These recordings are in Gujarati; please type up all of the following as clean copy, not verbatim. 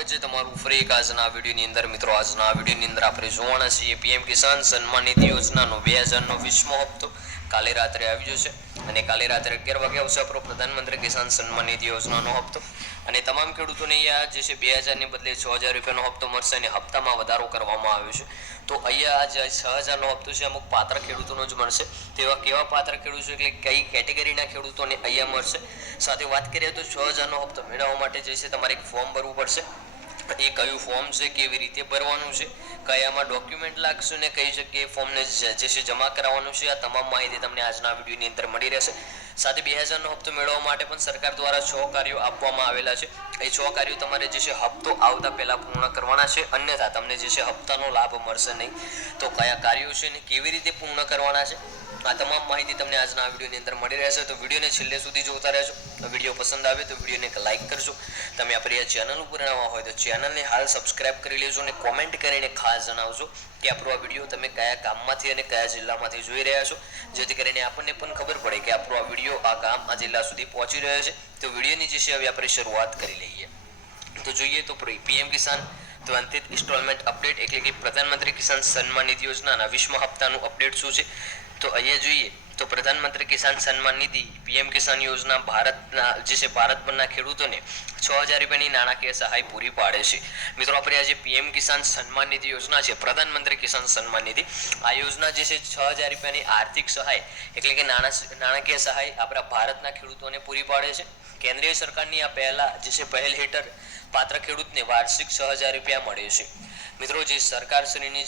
સ્વાગત છે તમારું ફ્રી એક આજના વિડીયોની અંદર મિત્રો આજના વિડીયોની અંદર આપણે જોવાના છીએ પીએમ કિસાન સન્માન નિધિ યોજનાનો 2020મો હપ્તો કાલે રાત્રે આવી જશે અને કાલે રાત્રે 11 વાગે આવશે આપણો પ્રધાનમંત્રી કિસાન સન્માન નિધિ યોજનાનો હપ્તો અને તમામ ખેડૂતોને આ જે છે 2000 ને બદલે 6000 રૂપિયાનો હપ્તો મળશે અને હપ્તામાં વધારો કરવામાં આવ્યો છે તો અહીંયા આ જે 6000 નો હપ્તો છે અમુક પાત્ર ખેડૂતોનો જ મળશે તેવા કેવા પાત્ર ખેડૂતો એટલે કઈ કેટેગરીના ખેડૂતોને અહીંયા મળશે સાથે વાત કરીએ તો 6000 નો હપ્તો મેળવવા માટે જે છે તમારે એક ફોર્મ ભરવું પડશે એ કયું ફોર્મ છે કેવી રીતે ભરવાનું છે કયામાં ડોક્યુમેન્ટ લાગશે ને કઈ જગ્યાએ ફોર્મને જે છે જમા કરાવવાનું છે આ તમામ માહિતી તમને આજના વિડીયોની અંદર મળી રહેશે સાથે 2000 નો હપ્તો મેળવવા માટે પણ સરકાર દ્વારા 6 કાર્યો આપવામાં આવેલા છે એ 6 કાર્યો તમારે જે છે હપ્તો આવતા પહેલા પૂર્ણ કરવાના છે અન્યથા તમને જે છે હપ્તાનો લાભ મળશે નહીં તો કયા કાર્યો છે ને કેવી રીતે પૂર્ણ કરવાના છે આ તમામ માહિતી તમને આજના વિડીયોની અંદર મળી રહેશે તો વિડીયોને છેલ્લે સુધી જોતા રહેજો વિડીયો પસંદ આવે તો વિડીયોને એક લાઈક કરજો તમે આપણી આ ચેનલ ઉપર નવા હોય તો ચેનલને હાલ સબસ્ક્રાઇબ કરી લેજો અને કોમેન્ટ કરીને ખાસ જણાવજો કે આપણો આ વિડીયો તમે કયા ગામમાંથી અને કયા જિલ્લામાંથી જોઈ રહ્યા છો જેથી કરીને આપણને પણ ખબર પડે કે આપણો આ વિડીયો આ ગામ આ જિલ્લા સુધી પહોંચી રહ્યો છે તો વિડીયોની જે છે હવે આપણે શરૂઆત કરી લઈએ તો જોઈએ તો પીએમ કિસાન તો અંતિમ ઇન્સ્ટોલમેન્ટ અપડેટ એટલે કે પ્રધાનમંત્રી કિસાન સન્માન નિધિ યોજનાના 20મા હપ્તાનું અપડેટ શું છે તો અહીંયા જોઈએ તો પ્રધાનમંત્રી કિસાન સન્માન નિધિ પીએમ કિસાન યોજના ભારતના જે છે ભારત પરના ખેડૂતોને 6000 રૂપિયાની નાણાકીય સહાય પૂરી પાડે છે મિત્રો આપણે આજે પીએમ કિસાન સન્માન નિધિ યોજના છે પ્રધાનમંત્રી કિસાન સન્માન નિધિ આ યોજના જે છે 6000 રૂપિયાની આર્થિક સહાય એટલે કે નાણાકીય સહાય આપણા ભારતના ખેડૂતોને પૂરી પાડે છે કેન્દ્રીય સરકારની આ પહેલા જે છે પહેલ હેઠળ પાત્ર ખેડૂતને વાર્ષિક 6000 રૂપિયા મળે છે મિત્રો જે સરકારશ્રીની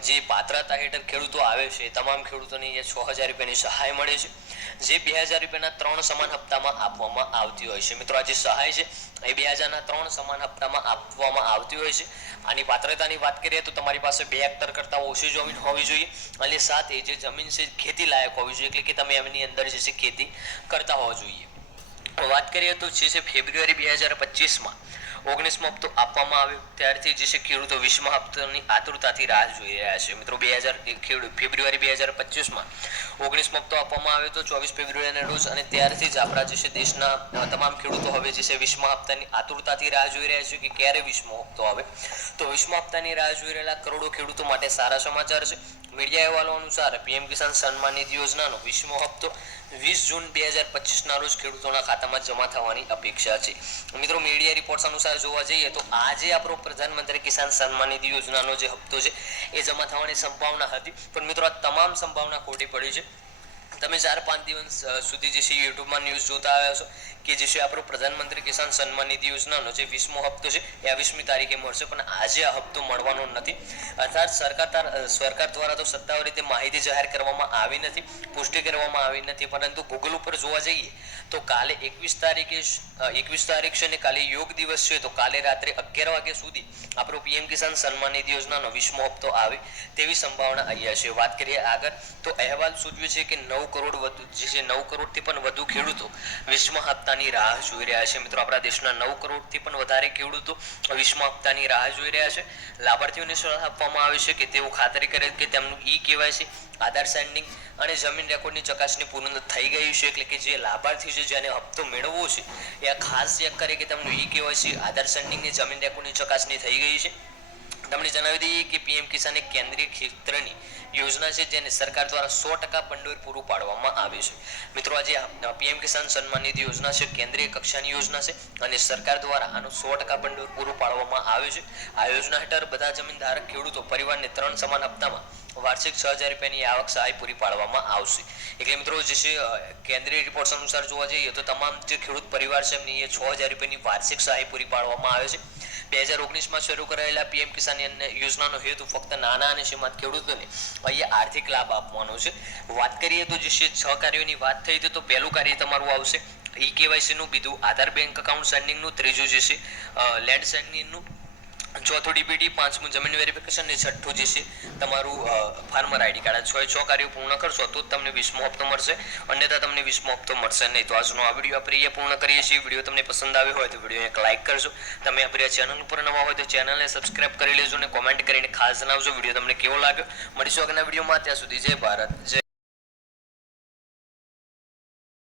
જે પાત્રતા હેઠળ ખેડૂતો આવે છે તમામ ખેડૂતોને 6000 રૂપિયાની સહાય મળે છે જે 2000 રૂપિયાના 3 સમાન હપ્તામાં આપવામાં આવતી હોય છે મિત્રો આ જે સહાય છે એ 2000 ના 3 સમાન હપ્તામાં આપવામાં આવતી હોય છે આની પાત્રતાની વાત કરીએ તો તમારી પાસે 2 હેક્ટર કરતાં ઓછી જમીન હોવી જોઈએ અને સાથે જે જમીન છે ખેતી લાયક હોવી જોઈએ એટલે કે તમે એમની અંદર જે છે ખેતી કરતા હોવા જોઈએ વાત કરીએ તો જે છે ફેબ્રુઆરી 2025માં 19મો હપ્તો આપવામાં આવ્યો ત્યારથી જે છે ખેડૂતો 20મા હપ્તાની આતુરતાથી રાહ જોઈ રહ્યા છે મિત્રો ફેબ્રુઆરી 2025માં 19મો હપ્તો આપવામાં આવ્યો તો 24 ફેબ્રુઆરીના રોજ અને ત્યારથી જ આપણા જે છે દેશના તમામ ખેડૂતો હવે જે છે 20મા હપ્તાની આતુરતાથી રાહ જોઈ રહ્યા છે કે ક્યારે 20મો હપ્તો આવે તો 20મા હપ્તાની રાહ જોઈ રહેલા કરોડો ખેડૂતો માટે સારા સમાચાર છે મીડિયા અહેવાલો અનુસાર પીએમ કિસાન સન્માન નિધિ યોજનાનો 20મો હપ્તો 20 જૂન 2025ના રોજ ખેડૂતોના ખાતામાં જમા થવાની અપેક્ષા છે મિત્રો મીડિયા રિપોર્ટ્સ અનુસાર જોવા જઈએ તો આજે આપણો પ્રધાનમંત્રી કિસાન સન્માન નિધિ યોજનાનો જે હપ્તો છે એ જમા થવાની સંભાવના હતી પણ મિત્રો આ તમામ સંભાવના ખોટી પડી છે તમે 4-5 દિવસ સુધી જે છે યુટ્યુબમાં ન્યૂઝ જોતા આવ્યા છો કે જે છે આપણો પ્રધાનમંત્રી કિસાન સન્માન નિધિ યોજનાનો જે 20મો હપ્તો છે એ 28મી તારીખે મળશે પણ આજે આ હપ્તો મળવાનો નથી અર્થાત સરકાર દ્વારા તો સત્તાવાર રીતે માહિતી જાહેર કરવામાં આવી નથી પુષ્ટિ કરવામાં આવી નથી પરંતુ ગૂગલ ઉપર જોવા જઈએ તો કાલે 21 તારીખ છે ને કાલે યોગ દિવસ છે તો કાલે રાત્રે 11 વાગ્યા સુધી આપણો પીએમ કિસાન સન્માન નિધિ યોજનાનો 20મો હપ્તો આવે તેવી સંભાવના અહીંયા છે વાત કરીએ આગળ તો અહેવાલ સૂચવે છે કે 9 કરોડ વધુ જે છે 9 કરોડથી પણ વધુ ખેડૂતો 20મા હપ્તાની રાહ જોઈ રહ્યા છે મિત્રો આપણા દેશના 9 કરોડથી પણ વધારે ખેડૂતો 20મા હપ્તાની રાહ જોઈ રહ્યા છે લાભાર્થીઓને સલાહ આપવામાં આવી છે કે તેઓ ખાતરી કરે કે તેમનું કેવાયસી આધાર સેન્ડિંગ અને જમીન રેકોર્ડની ચકાસણી પૂર્ણ થઈ ગઈ છે એટલે કે જે લાભાર્થી છે જેને હપ્તો મેળવવો છે એ ખાસ ચેક કરે કે તેમનું કેવાયસી આધાર સેન્ડિંગ ને જમીન રેકોર્ડની ચકાસણી થઈ ગઈ છે તમને જણાવી દઈએ કે પીએમ કિસાન એક કેન્દ્રીય ક્ષેત્રની યોજના છે જેને સરકાર દ્વારા 100% ભંડોળ પૂરું પાડવામાં આવે છે મિત્રો આજે પીએમ કિસાન સન્માન નિધિ યોજના છે કેન્દ્રીય કક્ષાની યોજના છે અને સરકાર દ્વારા આનું 100% ભંડોળ પૂરું પાડવામાં આવે છે આ યોજના હેઠળ બધા જમીનધારક ખેડૂતો પરિવારને 3 સમાન હપ્તામાં વાર્ષિક 6000 રૂપિયાની આવક સહાય પૂરી પાડવામાં આવશે એટલે મિત્રો જે છે કેન્દ્રીય રિપોર્ટ્સ અનુસાર જોવા જઈએ તો તમામ જે ખેડૂત પરિવાર છે એમને 6000 રૂપિયાની વાર્ષિક સહાય પૂરી પાડવામાં આવે છે 2019માં શરૂ કરાયેલા પીએમ કિસાન યોજનાનો હેતુ ફક્ત નાના અને સીમાંત ખેડૂતોને અહીંયા આર્થિક લાભ આપવાનો છે વાત કરીએ તો જે છે 6 કાર્યોની વાત થઈ તો પહેલું કાર્ય તમારું આવશે કેવાયસી નું બીજું આધાર બેંક એકાઉન્ટ સેન્ડિંગ નું ત્રીજું જે છે લેન્ડ સેન્ડિંગ નું ચોથું ડીબીટી પાંચમું જમીન વેરિફિકેશન ને છઠ્ઠું જે છે તમારું ફાર્મર આઈડી કાર્ડ 6 કાર્યો પૂર્ણ કરશો તો તમને 20મો હપ્તો મળશે અન્યથા તમને 20મો હપ્તો મળશે નહીં તો આજનો આ વિડીયો આપણે અહીંયા પૂર્ણ કરીએ છીએ વિડીયો તમને પસંદ આવ્યો હોય તો વિડીયોને એક લાઈક કરજો તમે આપણી ચેનલ ઉપર નવા હોય તો ચેનલને સબસ્ક્રાઇબ કરી લેજો અને કોમેન્ટ કરીને ખાસ જણાવજો વિડીયો તમને કેવો લાગ્યો મળીશું આગળના વિડીયોમાં ત્યાં સુધી જય ભારત જય